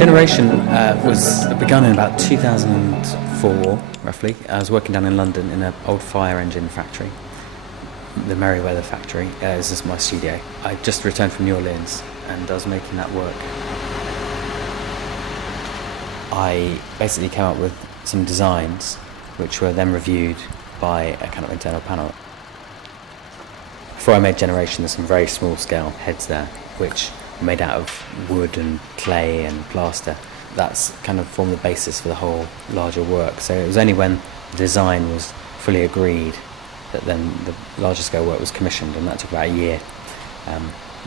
Generation was begun in about 2004, roughly. I was working down in London in an old fire engine factory, the Merryweather factory. This is my studio. I just returned from New Orleans and I was making that work. I basically came up with some designs which were then reviewed by a kind of internal panel. Before I made Generation, there's some very small scale heads there, which were made out of wood and clay and plaster. That's kind of formed the basis for the whole larger work. So it was only when the design was fully agreed that then the larger scale work was commissioned, and that took about a year,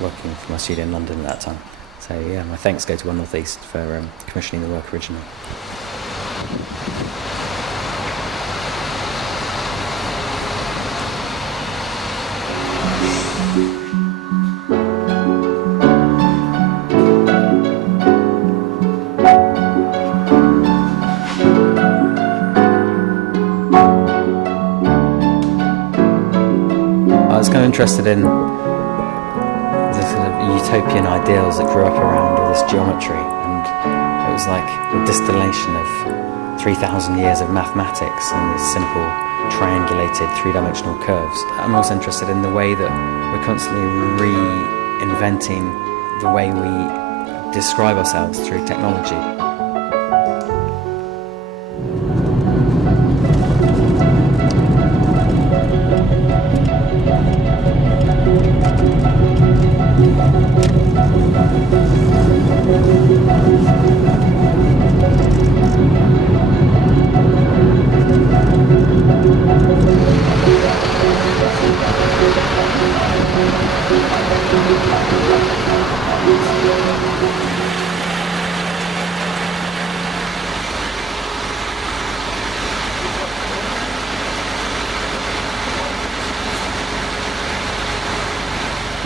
working for my studio in London at that time. So yeah, my thanks go to One North East for commissioning the work originally. I was kind of interested in the sort of utopian ideals that grew up around all this geometry, and it was like a distillation of 3,000 years of mathematics and these simple triangulated three-dimensional curves. I'm also interested in the way that we're constantly reinventing the way we describe ourselves through technology.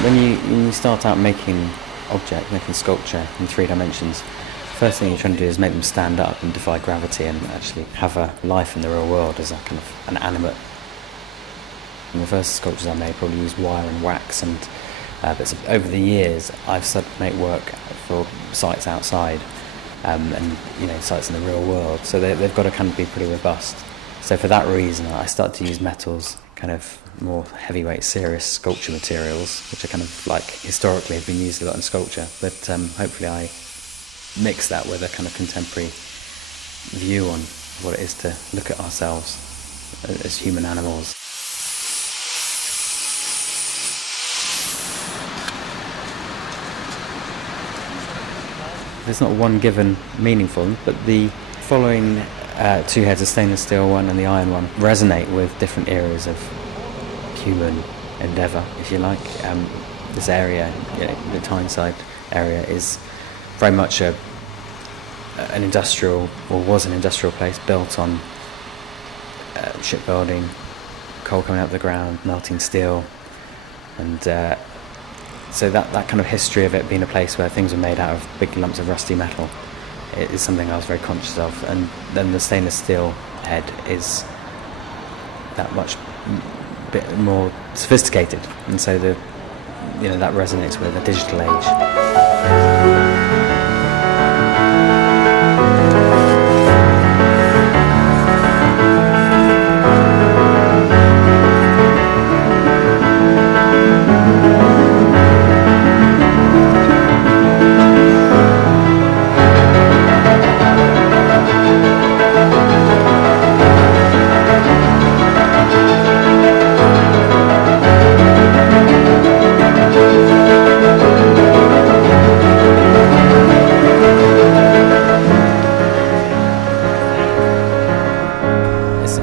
When you start out making sculpture in 3 dimensions, the first thing you're trying to do is make them stand up and defy gravity and actually have a life in the real world as a kind of an animate. And the first sculptures I made probably used wire and wax, and but over the years I've started to make work for sites outside and sites in the real world, so they've got to kind of be pretty robust. So for that reason I started to use metals, kind of more heavyweight, serious sculpture materials, which are kind of like historically have been used a lot in sculpture, but hopefully I mix that with a kind of contemporary view on what it is to look at ourselves as human animals. There's not one given meaningful, but the following 2 heads, the stainless steel one and the iron one, resonate with different areas of human endeavour, if you like. This area, the Tyneside area, is very much an industrial, or was an industrial place, built on shipbuilding, coal coming out of the ground, melting steel, and so that kind of history of it being a place where things were made out of big lumps of rusty metal, it is something I was very conscious of. And then the stainless steel head is that much bit more sophisticated, and so that resonates with the digital age.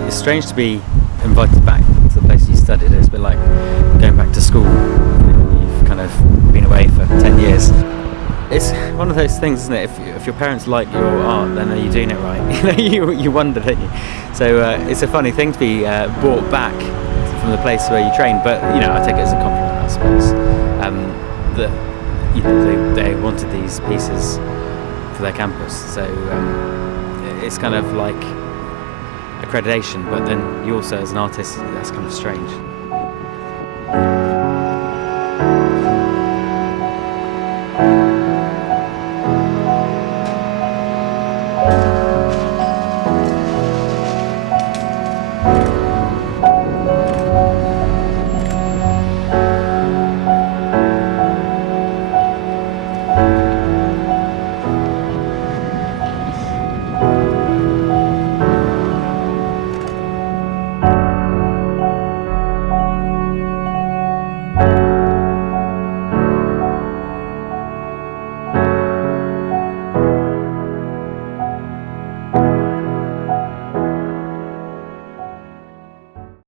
It's strange to be invited back to the place you studied. It's a bit like going back to school. You've kind of been away for 10 years. It's one of those things, isn't it? If your parents like your art, then are you doing it right? You wonder, don't you? So it's a funny thing to be brought back from the place where you trained. But I take it as a compliment, I suppose. That they wanted these pieces for their campus. So it's kind of like accreditation, but then you also, as an artist, that's kind of strange.